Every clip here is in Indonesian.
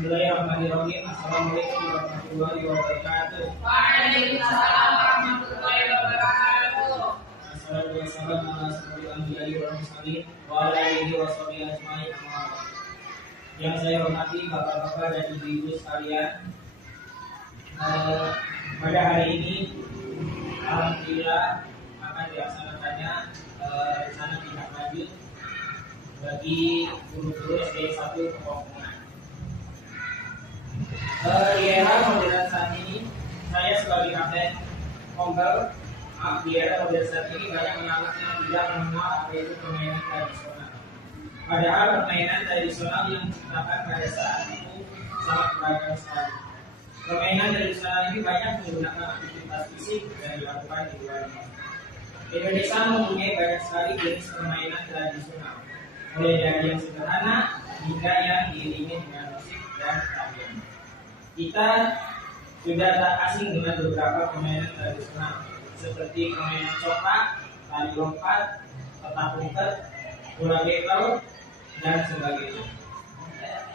Bismillahirrahmanirrahim. Assalamualaikum warahmatullahi wabarakatuh. Waalaikumsalam warahmatullahi wabarakatuh. Assalatu wassalamu ala asyrofil anbiya'i wal mursalin wa ala alihi washabihi ajmain. Yang saya hormati bapak-bapak dan ibu-ibu sekalian, pada hari ini alhamdulillah akan dilaksanakannya rencana tindak lanjut bagi guru-guru SD 1 Pekalongan. Di era modern saat ini, saya sebagai kapten Kompel, di era modern saat ini banyak anak yang tidak mengenal apa itu permainan tradisional. Padahal permainan tradisional yang diciptakan pada saat itu sangat beragam sekali. Permainan tradisional ini banyak menggunakan aktivitas fisik dan dilakukan di luar rumah. Indonesia mempunyai banyak sekali jenis permainan tradisional, mulai dari yang sederhana hingga yang diiringi dengan musik dan tarian. Kita sudah tak asing dengan beberapa permainan tradisional seperti permainan coklat, tali lompat, petak umpet, bola bekel, dan sebagainya.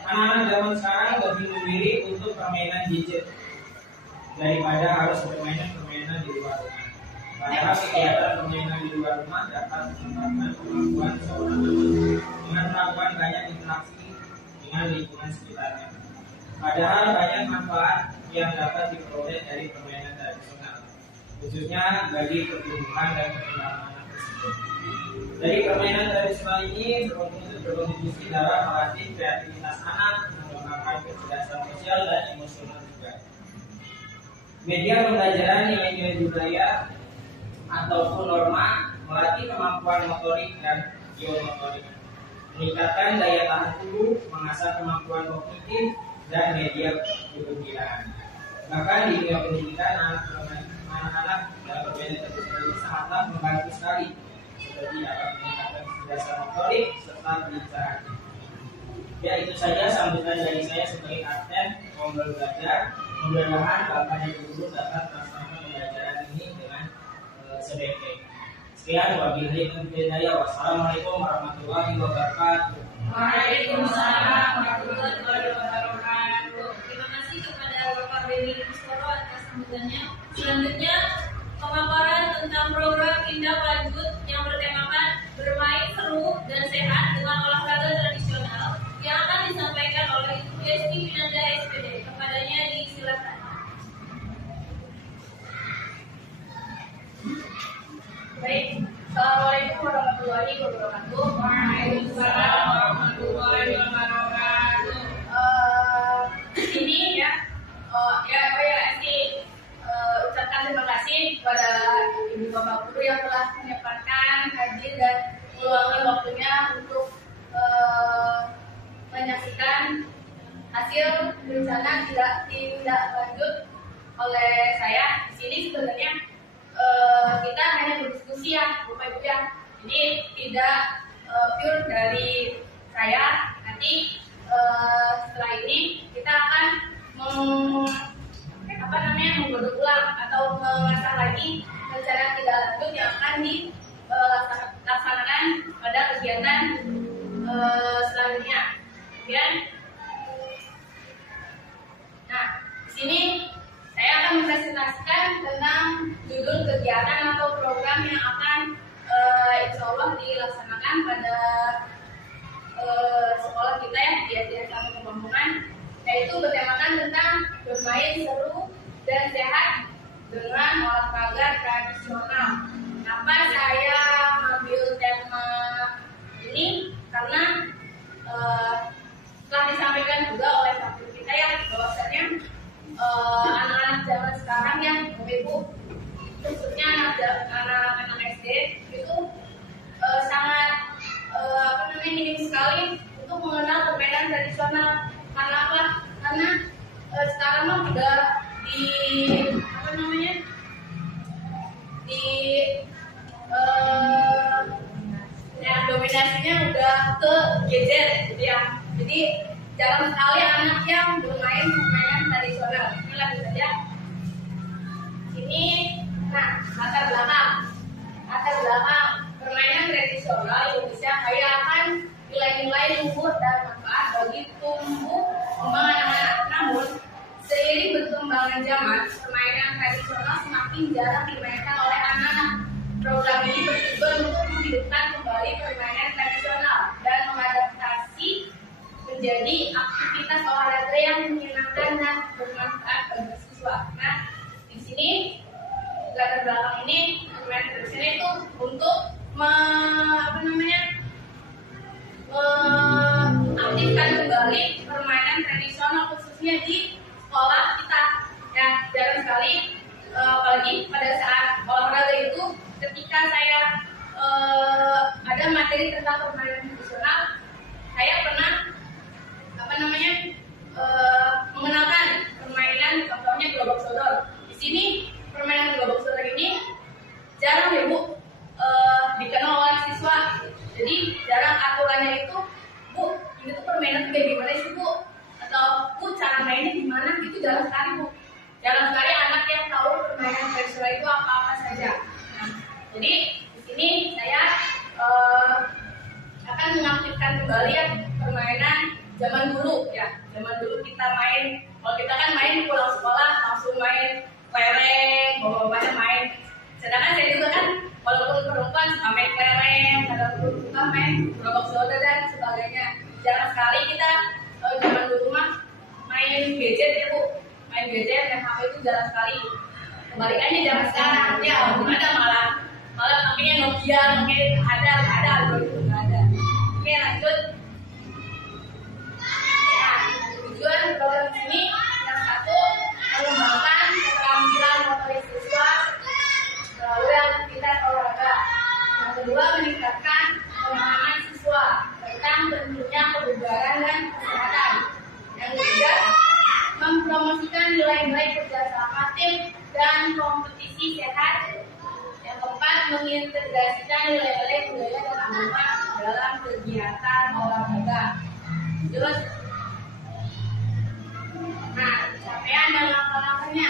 Anak-anak zaman sekarang lebih memilih untuk permainan gadget daripada harus permainan di luar rumah. Padahal kegiatan permainan di luar rumah dapat mengembangkan kemampuan seorang anak dengan melakukan banyak interaksi dengan lingkungan sekitarnya. Padahal banyak manfaat yang dapat diperoleh dari permainan tradisional, khususnya bagi pertumbuhan dan perkembangan anak tersebut. Dari permainan tradisional ini berkontribusi dalam melatih kreativitas anak, mengembangkan kecerdasan sosial dan emosional juga. Media pembelajaran nilai-nilai budaya ataupun norma melatih kemampuan motorik dan geomotorik, meningkatkan daya tahan tubuh, mengasah kemampuan kognitif dan media pembelajaran. Bahkan di dunia pendidikan, anak-anak dalam permainan tradisional ini sangatlah membantu sekali, seperti dapat meningkatkan kecerdasan motorik serta pelincahan. Ya, itu saja sambutan dari saya sebagai kapten Kompel Belajar. Mudah-mudahan bapak dan ibu dapat melaksanakan pembelajaran ini dengan sebaik-baiknya. Sekian, wabillahi taufiq wal hidayah. Wassalamualaikum warahmatullahi wabarakatuh. Waalaikumsalam warahmatullahi wabarakatuh. Terima kasih kepada Bapak Beni Kustoro atas sambutannya. Selanjutnya, pemaparan tentang program tindak lanjut yang bertemakan bermain seru dan sehat dengan olahraga tradisional yang akan disampaikan oleh Ibu Esti Pinanda SPD. Kepadanya disilakan. Baik, Assalamualaikum warahmatullahi wabarakatuh. Waalaikumsalam warahmatullahi wabarakatuh. Ini ya, Esti ucapkan terima kasih kepada ibu bapak guru yang telah menyempatkan hadir dan meluangkan waktunya untuk menyaksikan hasil rencana tindak lanjut oleh saya. Di sini sebenarnya kita hanya berdiskusi ya, Bapak Ibu ya. Jadi tidak pure dari saya. Nanti setelah ini kita akan menggodok ulang atau mengasah lagi rencana tindak lanjut yang akan dilaksanakan pada kegiatan selanjutnya. Kemudian, nah di sini saya akan mempresentasikan tentang judul kegiatan atau program yang akan insya Allah dilaksanakan pada sekolah kita ya di SD 1 Pekalongan, yaitu bertemakan tentang bermain seru dan sehat dengan olahraga tradisional. Kenapa saya mengambil tema ini? Karena telah disampaikan juga oleh Pak Guru kita ya bahwasanya anak-anak zaman sekarang ya, Ibu, khususnya anak-anak SD itu sangat minim sekali untuk mengenal permainan tradisional. Karena apa? Karena sekarang mah udah dominasinya udah ke gadget gitu ya. Jadi jarang sekali anak yang bermain permainan tradisional. Ini lanjut saja. Ini, latar belakang permainan tradisional Indonesia kaya akan nilai-nilai luhur dan manfaat bagi tumbuh kembang anak-anak semakin jarang dimainkan oleh anak-anak. Program ini bertujuan untuk menghidupkan kembali permainan tradisional dan mengadaptasi menjadi aktivitas olahraga yang menyenangkan dan bermanfaat bagi siswa. Nah, di sini latar belakang ini permainan tradisional itu untuk mengaktifkan kembali permainan tradisional khususnya di sekolah kita. Ya, jarang sekali apalagi pada saat olahraga itu ketika saya ada materi tentang permainan tradisional, saya pernah mengenalkan permainan contohnya gerobak sodor. Di sini permainan gerobak sodor ini jarang ya Bu dikenal oleh siswa. Jadi jarang aturannya itu, Bu, ini tuh permainan kayak gimana sih Bu? Atau Bu, cara mainnya gimana? Itu jarang sekali Bu. Jarang sekali anak yang tahu permainan tradisional itu apa-apa saja. Nah, jadi di sini saya akan mengaktifkan kembali ya permainan zaman dulu ya. Zaman dulu kita main, kalau kita kan main pulang sekolah langsung main kelereng, bawa-bawanya main. Sedangkan saya juga kan walaupun perempuan suka main kelereng, kadang suka main gerobak sodor dan sebagainya. Jarang sekali kita zaman dulu mah main gadget ya Bu. Main gadget dan HP itu jarang sekali. Kebalikannya zaman sekarang ya ada malah pakainya Nokia, ada itu nggak ada. Oke, lanjut. Nah, tujuan program ini yang satu mengembangkan keterampilan motorik siswa melalui aktivitas olahraga. Yang kedua meningkatkan pemahaman siswa tentang pentingnya kebugaran dan kesehatan. Yang ketiga mempromosikan nilai-nilai kerjasama tim dan kompetisi sehat. Yang keempat mengintegrasikan nilai-nilai budaya dan agama dalam kegiatan olahraga. Terus, nah, capaian dan langkah-langkahnya.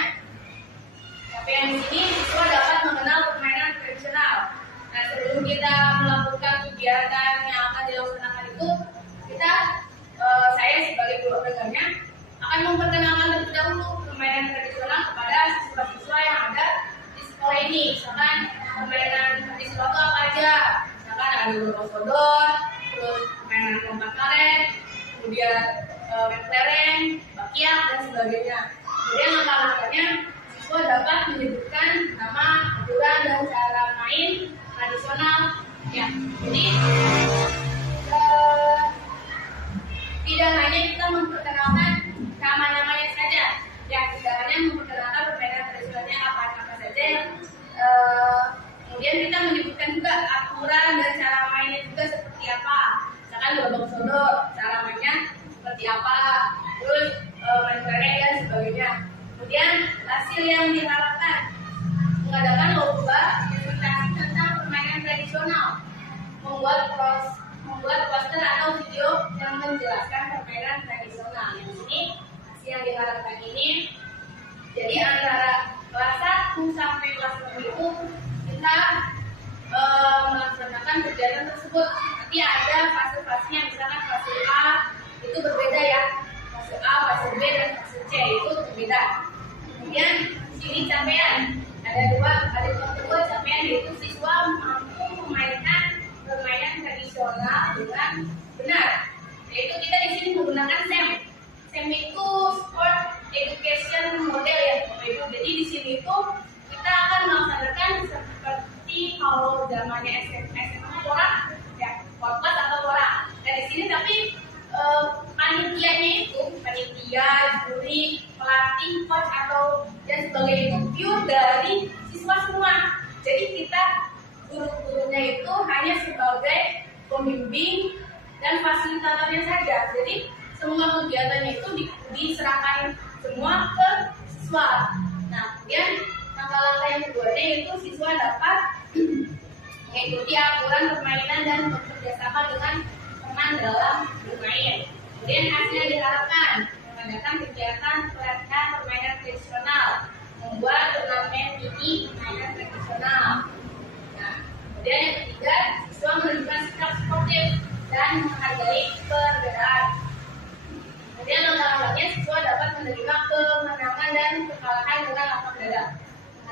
Capaian di sini siswa dapat mengenal permainan tradisional. Nah, sebelum kita melakukan kegiatan yang akan dilaksanakan itu, saya sebagai guru olahraganya akan memperkenalkan terlebih dahulu permainan tradisional kepada siswa-siswa yang ada di sekolah ini. Misalkan permainan tradisional itu apa aja? Misalkan ada gerobak sodor, terus permainan lompat karet, kemudian main kelereng, bakiak dan sebagainya. Kemudian langkah-langkahnya siswa dapat menyebutkan nama, aturan dan cara main tradisional. Ya, jadi tidak hanya kita memperkenalkan nama-namanya saja, ya tidak hanya memperkenalkan permainan tradisionalnya apa saja. Kemudian kita menyebutkan juga aturan dan cara mainnya juga seperti apa. Misalkan gerobak sodor, cara mainnya seperti apa, terus main kelereng dan sebagainya. Kemudian hasil yang diharapkan mengadakan lomba presentasi tentang permainan tradisional, membuat poster atau video yang menjelaskan permainan tradisional. Yang ini hasil yang diharapkan ini, jadi antara kelas 1 sampai kelas 6 itu kita melaksanakan kegiatan tersebut. Nanti ada fase-fasenya, misalkan fase A itu berbeda ya, fase A, fase B dan fase C itu berbeda. Kemudian di sini capaian ada dua capaian, yaitu siswa mampu memainkan permainan tradisional dengan benar. Yaitu kita di sini menggunakan SEM. SEM itu Sport Education Model ya, jadi di sini itu kita akan melaksanakan seperti kalau zamannya SMA orang ya, podcast atau orang. Dan di sini tapi panitianya itu, panitia, juri, pelatih, coach atau dan sebagainya itu pure dari siswa semua. Jadi kita guru-gurunya itu hanya sebagai pembimbing dan fasilitatornya saja. Jadi semua kegiatannya itu diserahkan semua ke siswa. Nah, kemudian langkah-langkah yang keduanya yaitu siswa dapat mengikuti aturan permainan dan bekerjasama dengan teman dalam bermain. Kemudian hasil yang diharapkan mengadakan kegiatan pelatihan permainan tradisional, membuat turnamen mini permainan tradisional. Nah, kemudian yang ketiga, siswa menunjukkan sikap sportif dan menghargai perbedaan. Kemudian langkah-langkahnya siswa dapat menerima kemenangan dan kekalahan dengan lapang dada.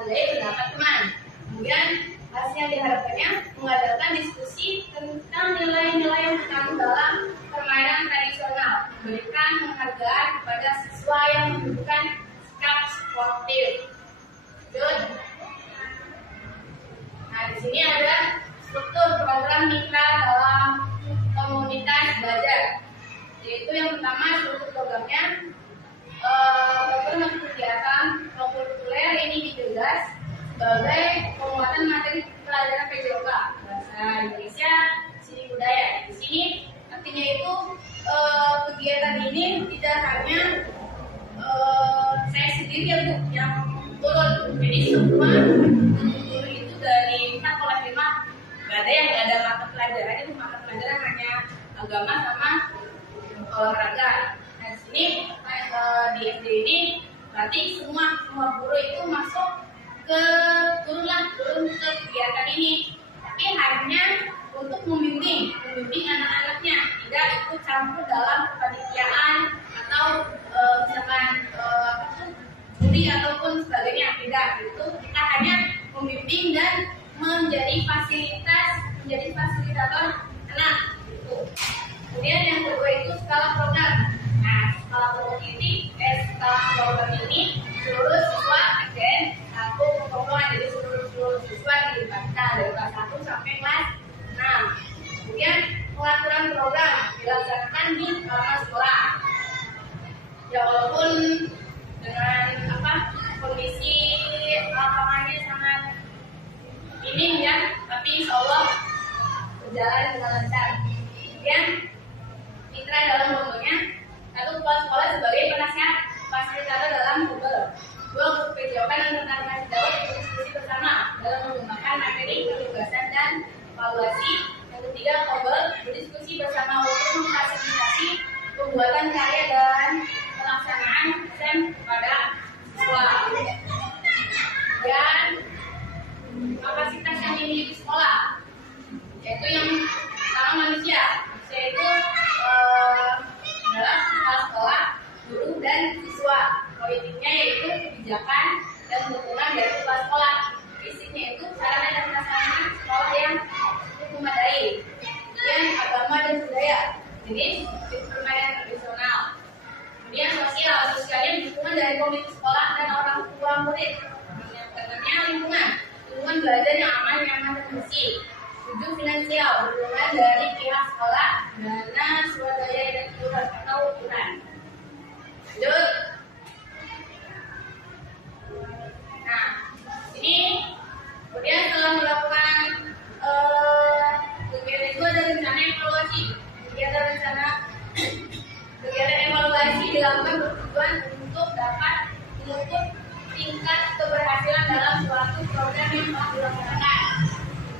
menghargai pendapat teman. Kemudian hasil yang diharapkannya mengadakan diskusi tentang nilai-nilai yang terkandung dalam permainan tradisional, memberikan penghargaan kepada siswa yang menunjukkan sikap sportif. Lanjut. Nah, di sini ada struktur program mitra dalam komunitas belajar. Yaitu yang pertama struktur programnya program kegiatan kurikuler ini dijelas sebagai penguatan materi pelajaran PJOK bahasa Indonesia, seni budaya. Di sini artinya itu kegiatan ini tidak hanya saya sendiri yang turun, jadi semua guru itu dari 4 kelas 5 nggak ada yang nggak ada mata pelajaran, itu mata pelajaran hanya agama sama olahraga. Nah di sini di SD ini berarti semua guru itu masuk turun ke kegiatan ini, tapi hanya untuk membimbing anak-anaknya, tidak ikut campur dalam kepanitiaan atau misalkan juri ataupun sebagainya, tidak. Itu kita hanya membimbing dan menjadi fasilitator anak. Gitu. Kemudian yang kedua itu skala program. Nah, skala program ini seluruh siswa dan aku pokoknya jadi seluruh siswa dilibatkan dari kelas 1 sampai kelas 6. Kemudian pengaturan program dilaksanakan di halaman sekolah. Ya walaupun dengan kondisi lapangannya sangat minim ya, tapi insya Allah berjalan dengan lancar. Kemudian mitra dalam kelompoknya, satu kepala sekolah sebagai penasihat fasilitator dalam Google. 2 guru PJOK dan tentang ngasih jawab berdiskusi bersama dalam menggunakan materi penugasan dan evaluasi. Yang ketiga, Kobel berdiskusi bersama untuk memfasilitasi pembuatan karya dan pelaksanaan SEM pada siswa. Dan kapasitas yang dimiliki sekolah, yaitu yang pertama manusia, yaitu adalah kepala sekolah, guru dan siswa. Politiknya yaitu kebijakan dan dukungan dari kepala sekolah. Fisiknya itu sarana dan prasarana sekolah yang cukup memadai. Kemudian agama dan budaya, jadi permainan tradisional. Kemudian sosialnya dukungan dari komite sekolah dan orang tua murid. Yang ketiganya lingkungan belajar yang aman, nyaman dan bersih. 7 finansial, dukungan dari pihak sekolah, dana, swadaya dan iuran atau iuran. Lanjut. Nah, ini kemudian setelah melakukan kegiatan itu ada rencana evaluasi. Kegiatan evaluasi dilakukan bertujuan untuk dapat mengukur tingkat keberhasilan dalam suatu program yang telah dilaksanakan.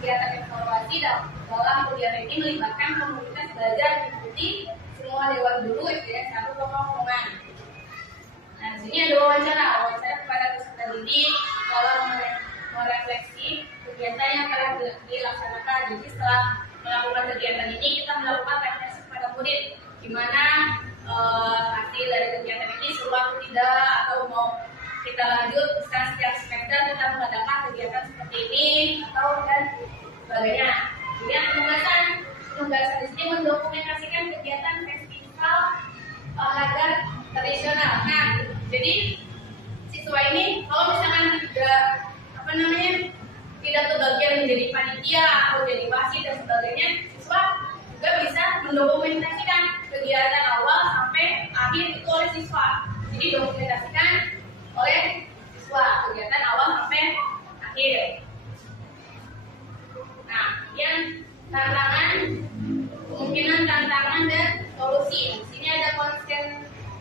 Kegiatan evaluasi dalam kegiatan ini melibatkan komunitas belajar mengikuti semua dewan guru SDN 1 Pekalongan. Nah, di sini ada wawancara kepada peserta didik dalam merefleksi kegiatan yang telah dilaksanakan. Jadi setelah melakukan kegiatan ini kita melakukan refleksi kepada murid, gimana hasil dari kegiatan ini seru atau tidak, atau mau kita lanjut misalnya setiap semester kita mengadakan kegiatan seperti ini atau dan sebagainya. Kemudian penugasan di sini mendokumentasikan kegiatan festival olahraga tradisional. Nah, jadi siswa ini kalau misalkan tidak kebagian menjadi panitia atau jadi wasit dan sebagainya, siswa juga bisa mendokumentasikan kegiatan awal sampai akhir itu oleh siswa. Jadi dokumentasikan oleh siswa kegiatan awal sampai akhir. Nah, yang kemungkinan tantangan dan solusi. Di sini ada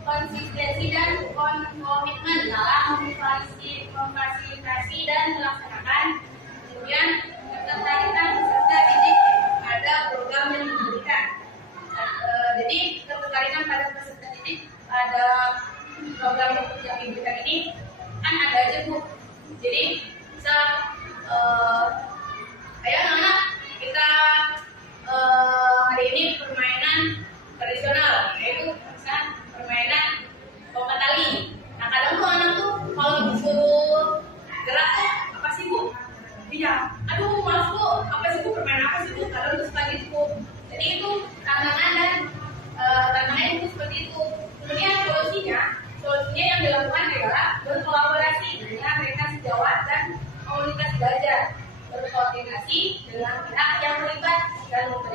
konsistensi dan komitmen dalam memfasilitasi dan melaksanakan. Kemudian ketertarikan peserta didik ada program yang diberikan. Jadi ketertarikan pada peserta didik pada program yang diberikan ini kan ada aja Bu. Jadi bisa ayo anak-anak kita hari ini permainan tradisional, yaitu misalnya permainan lompat tali. Nah kadang tuh anak tuh kalau disuruh gerak tuh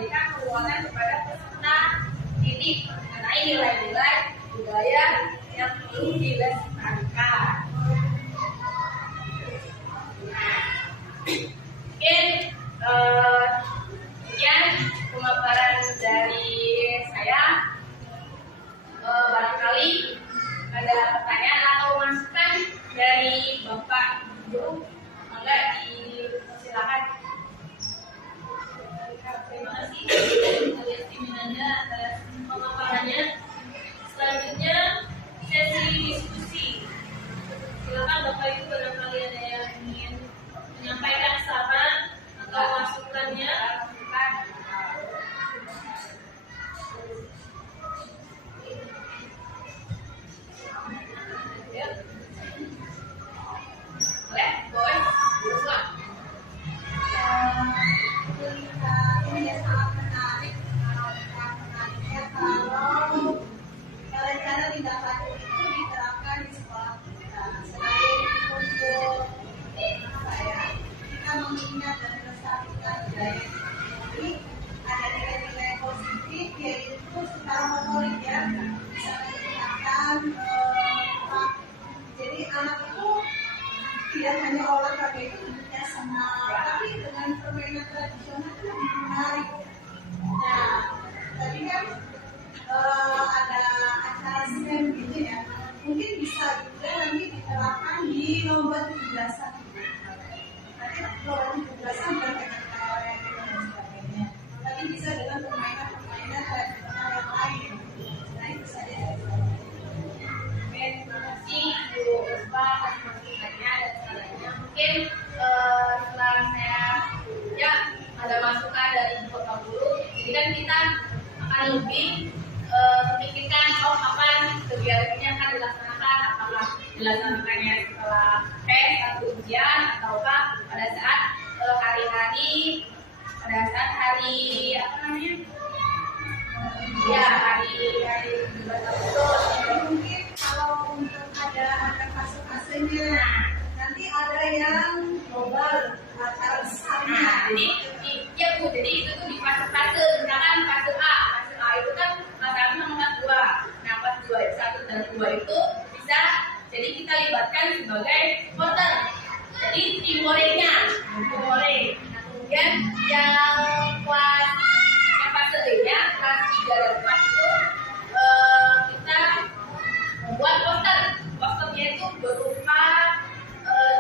memberikan penguatan kepada peserta didik mengenai nilai-nilai budaya yang perlu dilestarikan. Mungkin sekian pemaparan dari saya. Barangkali ada pertanyaan atau masukan dari Bapak Ibu, enggak silakan. Terima kasih Alias Timinanda atas pemaparannya. Selanjutnya sesi diskusi. Silakan Bapak Ibu barangkali ada yang ingin menyampaikan saran atau masukannya. Boleh. Ini sangat menarik. Menariknya kalau rencana tindak lanjut itu diterapkan di sekolah kita. Selain untuk kita mengingat dan melestarikan budaya ini, ada nilai-nilai positif yaitu secara motorik ya, bisa meningkatkan jadi anak itu tidak hanya olahraga itu bentuknya senang, tapi dengan permainan tradisional itu lebih menarik. Nah, tadi kan ada acara STEM gitu ya, mungkin bisa juga nanti diterapkan di lomba 17-an. Nanti lomba 17-an bukan dengan kayak dan sebagainya, tapi bisa dengan permainan tradisional yang lain. Nah, itu saja dari saya. Terima kasih Bu Uspa atas masukannya dan sarannya. Mungkin setelah saya ya ada masukan dari Bapak Guru, jadi kan kita akan lebih memikirkan kapan kegiatannya akan dilaksanakan, apakah dilaksanakannya setelah tes atau ujian ataukah pada saat hari-hari apa namanya? Ya, hari 17 Agustus. Mungkin kalau untuk ada fase-fasenya, nanti ada yang global, acara besarnya. Nah, jadi Bu, jadi itu tuh di fase-fase, misalkan fase A itu kan masalahnya nomor 2. Nah, fase 2, 1 dan 2 itu bisa jadi kita libatkan sebagai supporter. Jadi timorenya. Nah, kemudian yang fase B-nya, kelas 3 dan 4 itu kita membuat posternya itu berupa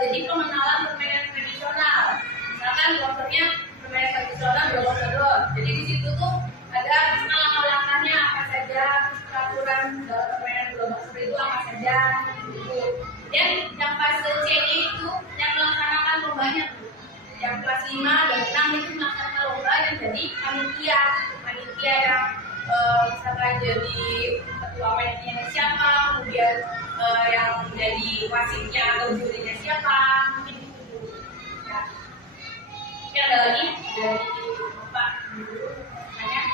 jadi pengenalan permainan tradisional. Misalkan posternya permainan tradisional berlomba-lomba. Jadi di situ tuh ada langkah-langkahnya apa saja, peraturan dalam permainan berlomba seperti itu apa saja. Gitu. Dan yang fase C-nya itu yang melaksanakan lombanya. Yang kelas 5 dan 6 itu melaksanakan lomba dan jadi panitia yang misalkan jadi ketua panitianya siapa, kemudian yang menjadi wasitnya atau jurinya siapa, mungkin itu. Ya. Mungkin ada lagi dari Bapak Guru banyak.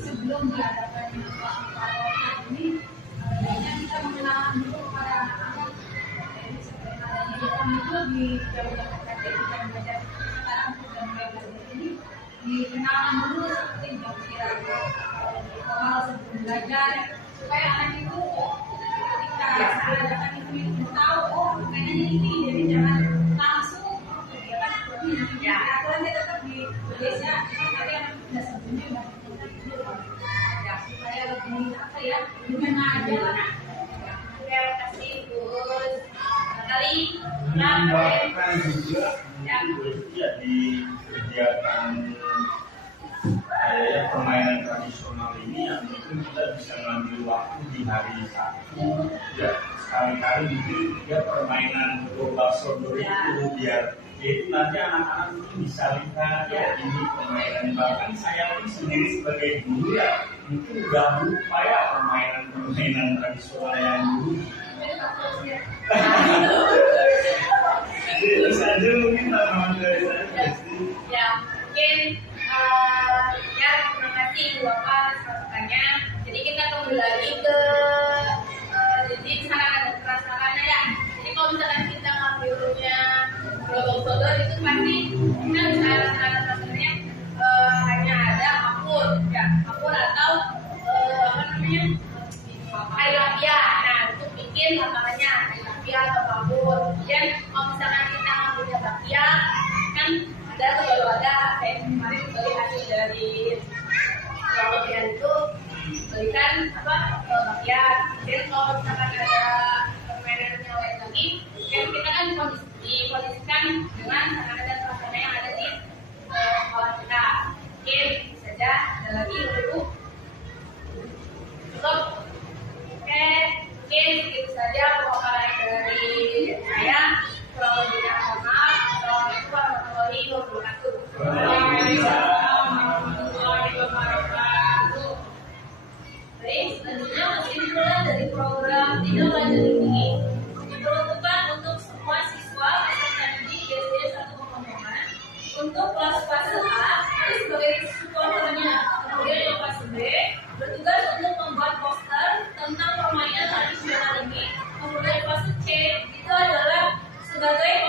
Sebelum diadakannya ini, kita mengenalkan dulu kepada anak-anak. Jadi seperti adanya itu di jauh-jauh kita belajar sekarang sudah mulai belajar ini, dikenalkan dulu seperti kira-kira awal sebelum belajar, supaya anak itu ketika belajarkan itu tahu mainannya ini, jadi jangan langsung kegiatan seperti ini. Aturannya tetap di Indonesia, tapi anak tidak sebelumnya ya supaya lebih apa ya, dengan aja lah. Terima kasih Bu. Kali Bahkan juga ya di kegiatan permainan tradisional ini yang mungkin kita bisa ngambil waktu di hari Sabtu ya sekali-kali mungkin ya permainan global sodor itu biar itu nanti anak-anak mungkin bisa lihat ya ini permainan, bahkan saya pun sendiri sebagai guru ya mungkin udah lupa ya permainan tradisional yang dulu. Itu saja mungkin teman-teman dari saya. Ya, mungkin ya terima kasih Bapak atas masukannya. Jadi kita kembali lagi ke jadi sarana dan prasarana ya. Jadi kalau misalkan kita ngambilnya Global Sodor itu pasti kan syarat-syarat dasarnya hanya ada kapur, ya kapur atau apa namanya air lapia. Nah untuk bikin lapangannya air lapia atau kapur. Kemudian kalau misalkan kita punya lapia kan ada tuh baru ada kayak kemarin beli hasil dari lapian itu berikan apa lapia. Kemudian kalau misalkan ada permainan yang lain lagi, kan kita kan dikondisikan dengan sarana dan prasarana yang ada di sekolah kita. Mungkin saja ada lagi ibu cukup. Oke, mungkin itu saja pemaparan dari saya. Kurang lebihnya mohon maaf. Assalamualaikum warahmatullahi wabarakatuh. Waalaikumsalam warahmatullahi wabarakatuh. Baik, selanjutnya masih dimulai dari program tidak lanjut ini diperuntukkan untuk semua siswa peserta didik SD 1 Pekalongan. Untuk kelas fase A ini sebagai supporternya, kemudian yang fase B bertugas untuk membuat poster tentang permainan tradisional ini, kemudian fase C itu adalah sebagai